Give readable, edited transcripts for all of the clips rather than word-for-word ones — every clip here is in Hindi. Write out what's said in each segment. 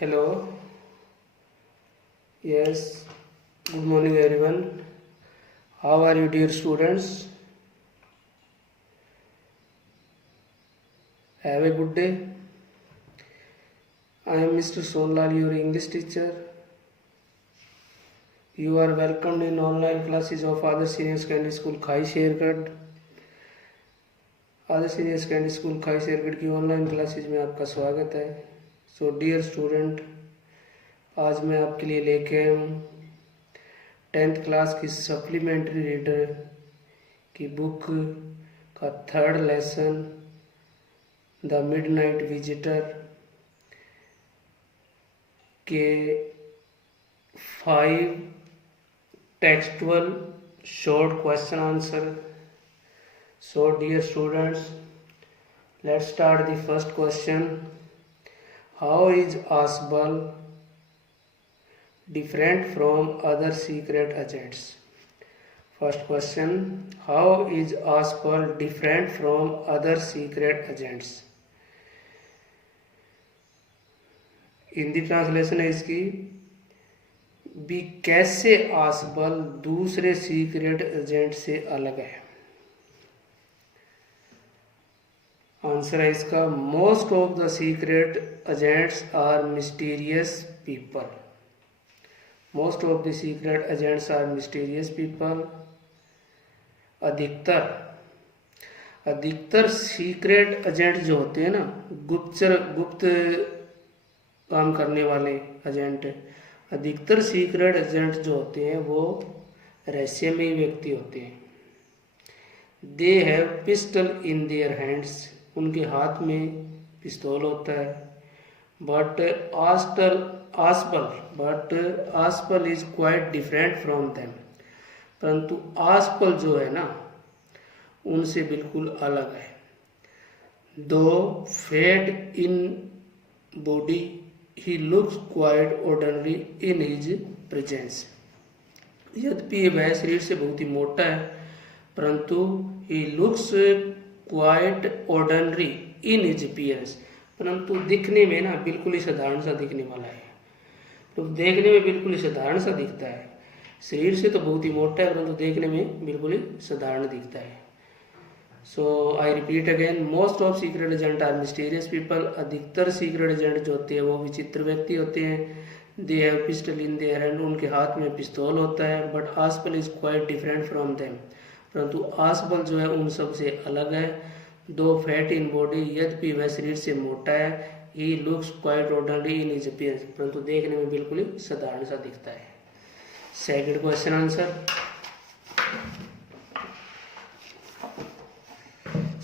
Hello, yes, good morning everyone. How are you, dear students? Have a good day. I am Mr. Sonlal, your English teacher. You are welcomed in online classes of Adarsh Senior Secondary School Khai Shergarh. Adarsh senior secondary school खाई शेरगढ़ की ऑनलाइन क्लासेज में आपका स्वागत है। सो डियर स्टूडेंट, आज मैं आपके लिए लेके आया हूँ 10th क्लास की सप्लीमेंट्री रीडर की बुक का third lesson the midnight visitor के 5 textual short question answer. So dear students, let's start the first question. How is Asbal different from other secret agents? First question, how is Asbal different from other secret agents? Hindi translation है इसकी, भी कैसे आसबल दूसरे सीक्रेट एजेंट से अलग है। आंसर है इसका, most of the secret agents are mysterious people. Most of the secret agents are mysterious people. अधिकतर सीक्रेट एजेंट जो होते हैं ना, गुप्त काम करने वाले एजेंट, अधिकतर सीक्रेट एजेंट जो होते हैं वो रहस्यमयी व्यक्ति होते हैं। They have pistol in their hands, उनके हाथ में पिस्तौल होता है। But Ausable is quite different from them, परंतु आसपल जो है ना उनसे बिल्कुल अलग है। दो fat in body he looks quite ordinary in his presence. यद्यपि वह शरीर से बहुत ही मोटा है, परंतु he looks quite ordinary in his appearance, परंतु दिखने में ना बिल्कुल ही साधारण सा दिखने वाला है। तो देखने में बिल्कुल ही साधारण सा दिखता है, शरीर से तो बहुत ही मोटा है, परंतु देखने में बिल्कुल ही साधारण दिखता है। So I repeat again, most of secret agent are mysterious people. अधिकतर सीक्रेट एजेंट जो होते हैं वो विचित्र व्यक्ति होते हैं। They have pistol in their hand, उनके हाथ में पिस्तौल होता है। But Ausable is quite different from them, परंतु आसबल जो है उन सब से अलग है। दो फैट इन बॉडी, यद्यपि वह शरीर से मोटा है। He looks quite ordinary in his appearance, परंतु देखने में बिल्कुल ही साधारण सा दिखता है। Second question answer.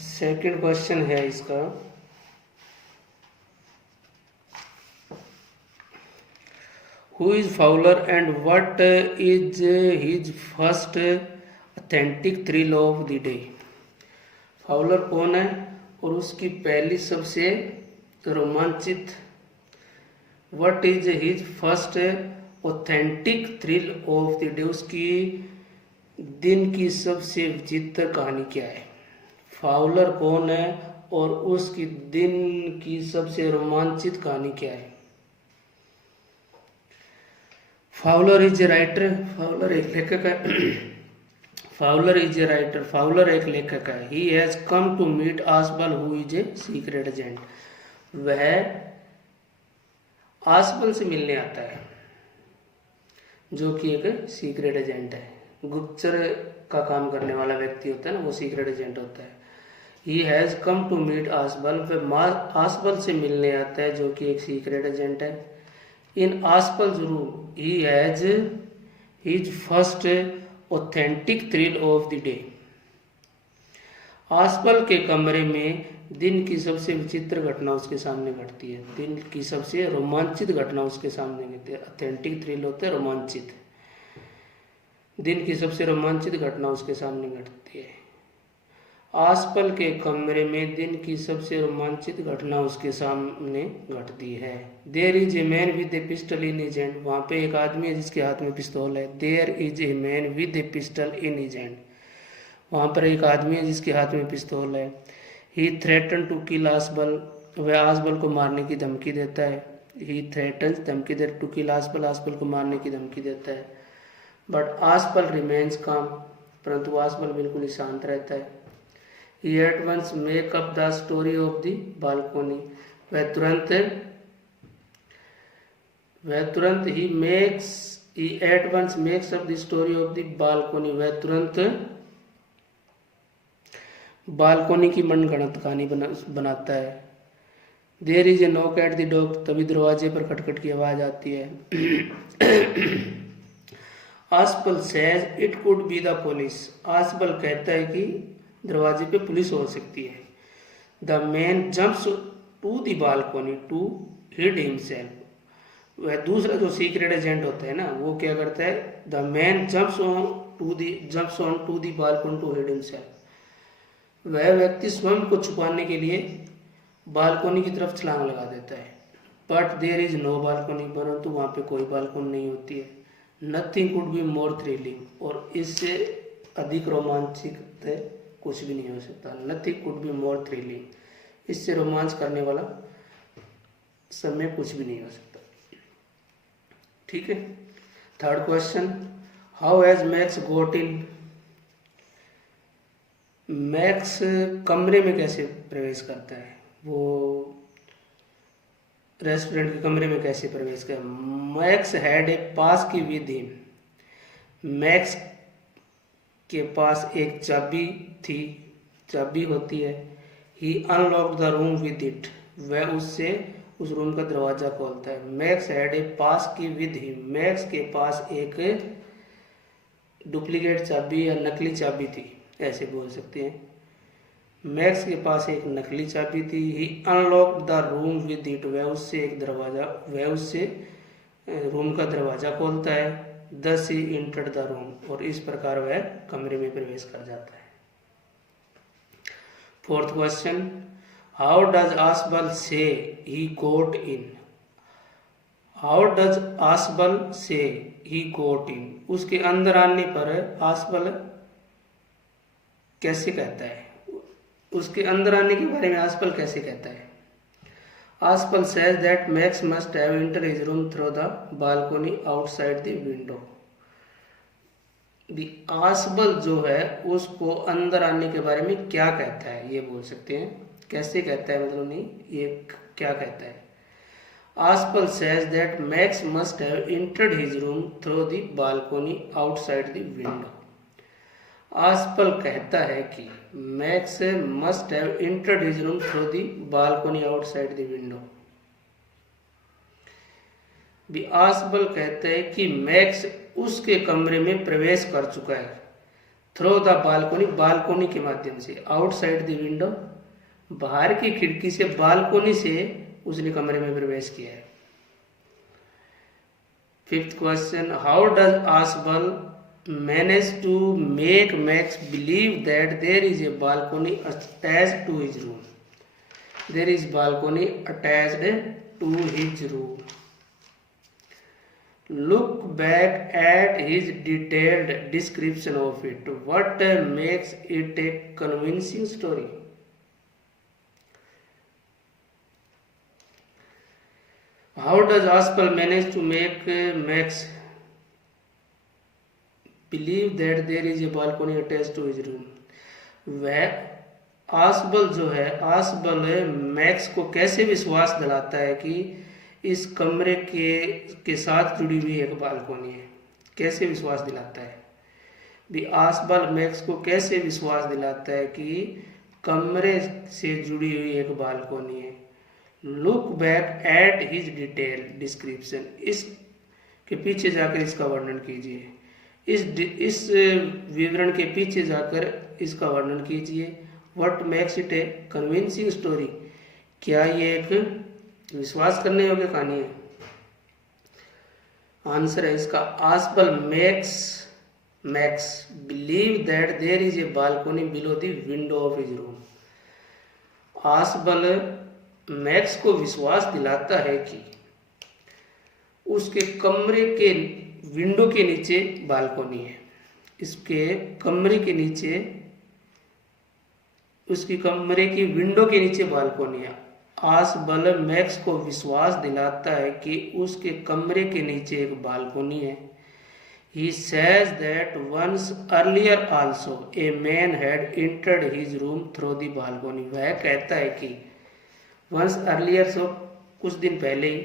Second question है इसका, who is Fowler and what is his first authentic thrill of the day. Fowler कौन है और उसकी पहली सबसे रोमांचित, what is his first authentic thrill of the day, उसकी दिन की सबसे विचित्र कहानी क्या है। फाउलर कौन है और उसकी दिन की सबसे रोमांचित कहानी क्या है। Fowler is a writer, Fowler एक लेखक है। Fowler is a writer, Fowler एक लेखक है। He has come to meet Ausable who is a secret agent, वह आसबल से मिलने आता है जो कि एक सीक्रेट एजेंट है। गुप्तचर का काम करने वाला व्यक्ति होता है ना, वो सीक्रेट एजेंट होता है। He has come to meet Ausable, वह आसबल से मिलने आता है जो कि एक सीक्रेट एजेंट है। In Ausable's room he has his first authentic thrill of the day, Ausable के कमरे में दिन की सबसे विचित्र घटना उसके सामने घटती है। दिन की सबसे रोमांचित घटना उसके सामने घटती है। ऑथेंटिक थ्रिल होते हैं रोमांचित, दिन की सबसे रोमांचित घटना उसके सामने घटती है। आसपल के कमरे में दिन की सबसे रोमांचित घटना उसके सामने घटती है। There is a man with a pistol in his hand, वहाँ पे एक आदमी है जिसके हाथ में पिस्तौल है। There is a man with a pistol in his hand, वहाँ पर एक आदमी है जिसके हाथ में पिस्तौल है। ही थ्रेटन टू किल आसबल, वह आसबल को मारने की धमकी देता है। ही थ्रेटन्स धमकी दे टू किल आसपल, आसपल को मारने की धमकी देता है। बट आसपल रिमेन्स काम, परंतु आसपल बिल्कुल ही शांत रहता है। He at once make up the story of the balcony, वह तुरंत ही at once makes up the story of the balcony, वह तुरंत बालकोनी की मनगढ़ंत कहानी बनाता है। There is a knock at the door, तभी दरवाजे पर खटखट की आवाज आती है। Ausable says it could be the police, Ausable कहता है कि दरवाजे पे पुलिस हो सकती है। The man jumps to the balcony to hid himself, वह दूसरा जो सीक्रेट एजेंट होता है ना, वो क्या करता है, the man jumps on to the balcony to hid himself, वह व्यक्ति स्वयं को छुपाने के लिए बालकोनी की तरफ छलांग लगा देता है। But there is no balcony, परंतु वहाँ पे कोई बालकोनी नहीं होती है। Nothing could be more thrilling, और इससे अधिक रोमांचित कुछ भी नहीं हो सकता। Nothing could be more thrilling, इससे रोमांच करने वाला समय कुछ भी नहीं हो सकता। ठीक है। Third question, how has Max got in, Max कमरे में कैसे प्रवेश करता है, वो रेस्टोरेंट के कमरे में कैसे प्रवेश कर। मैक्स हैड ए पास की विद हिम, मैक्स के पास एक चाबी होती है। He unlocked the room with it, वह उससे उस रूम का दरवाजा खोलता है। मैक्स हैड ए पास की विद हिम, मैक्स के पास एक डुप्लीकेट चाबी या नकली चाबी थी, ऐसे बोल सकते हैं। मैक्स के पास एक नकली चाबी थी। He unlocked the room with it, वह उससे रूम का दरवाजा खोलता है। दस ही इंटर्ड द रूम, और इस प्रकार वह कमरे में प्रवेश कर जाता है। फोर्थ क्वेश्चन, हाउ डज आसबल से ही गोट इन, हाउ डज आसबल से ही गोट इन, उसके अंदर आने पर आसबल कैसे कहता है, उसके अंदर आने के बारे में आसपल कैसे कहता है। Ausable says that Max must have enter his room through the balcony outside the window, Ausable जो है उसको अंदर आने के बारे में क्या कहता है, ये बोल सकते हैं। कैसे कहता है मतलब नहीं, ये क्या कहता है। Ausable says that Max must have entered his room through the balcony outside the window, Ausable कहता है कि Max must have entered his room through the balcony outside the window. Ausable कहता है कि मैक्स उसके कमरे में प्रवेश कर चुका है। थ्रू द बालकोनी, बालकोनी के माध्यम से, आउटसाइड द विंडो, बाहर की खिड़की से, बालकोनी से उसने कमरे में प्रवेश किया है। Fifth question, how does Ausable managed to make Max believe that there is a balcony attached to his room. There is balcony attached to his room. Look back at his detailed description of it. What makes it a convincing story? How does Aspel manage to make Max believe that there is a balcony attached to his room? वह आसबल जो है, आसबल मैक्स को कैसे विश्वास दिलाता है कि इस कमरे के साथ जुड़ी हुई एक बालकोनी है, कैसे विश्वास दिलाता है। भी आसबल मैक्स को कैसे विश्वास दिलाता है कि कमरे से जुड़ी हुई एक बालकोनी है। Look back at his detail description, इसके पीछे जाकर इसका वर्णन कीजिए, इस विवरण के पीछे जाकर इसका वर्णन कीजिए। What makes it A convincing story, क्या ये एक विश्वास करने योग्य कहानी है। आंसर है इसका, Ausable Max believe that there is a balcony below the window of his room. Ausable Max को विश्वास दिलाता है कि उसके कमरे के विंडो के नीचे बालकोनी है, इसके कमरे के नीचे, उसकी कमरे की विंडो के नीचे बालकोनी है। आसबल मैक्स को विश्वास दिलाता है कि उसके कमरे के नीचे एक बालकोनी है। He says that once earlier also a man had entered his room through the balcony. वह कहता है कि once earlier so कुछ दिन पहले ही,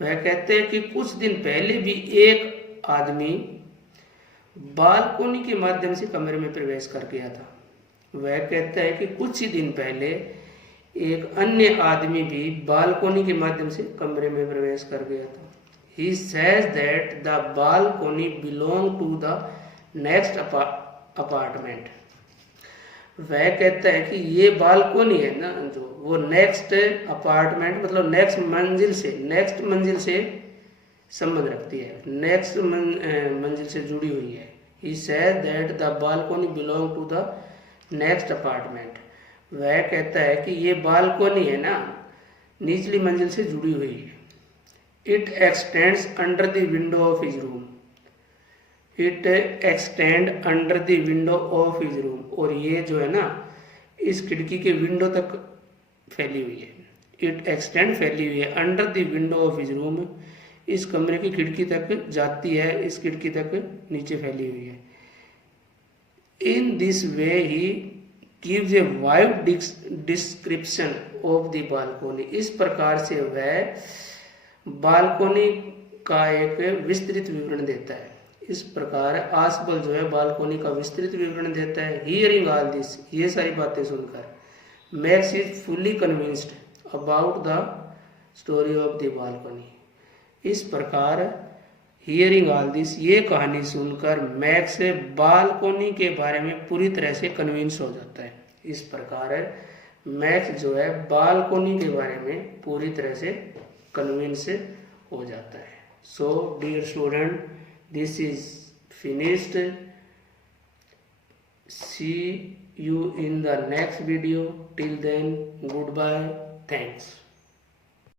वह कहते हैं कि कुछ दिन पहले भी एक आदमी बालकोनी के माध्यम से कमरे में प्रवेश कर गया था। वह कहता है कि कुछ ही दिन पहले एक अन्य आदमी भी बालकोनी के माध्यम से कमरे में प्रवेश कर गया था। He says that the balcony belonged to the next apartment. वह कहता है कि ये बालकोनी है ना जो वो नेक्स्ट अपार्टमेंट मतलब नेक्स्ट मंजिल से संबंध रखती है, नेक्स्ट मंजिल से जुड़ी हुई है। He says that the balcony belonged to the next apartment. वह कहता है कि ये बालकोनी है ना निचली मंजिल से जुड़ी हुई है। It extends under the window of his room. It extend under the window of his room. और ये जो है ना इस खिड़की के विंडो तक फैली हुई है। It extend फैली हुई है under the window of his room. इस कमरे की खिड़की तक जाती है, इस खिड़की तक नीचे फैली हुई है। In this way he gives a wide description of the balcony. इस प्रकार से वह बालकोनी का एक विस्तृत विवरण देता है। इस प्रकार आसबल जो है बालकोनी का विस्तृत विवरण देता है। हियरिंग ऑल दिस, ये सारी बातें सुनकर max is fully convinced about the story of the balcony. इस प्रकार हियरिंग ऑल दिस, ये कहानी सुनकर मैक्स बालकोनी के बारे में पूरी तरह से कन्विंस हो जाता है। इस प्रकार मैक्स जो है बालकोनी के बारे में पूरी तरह से कन्विंस हो जाता है। So dear student, this is finished. See you in the next video. Till then, good bye, thanks.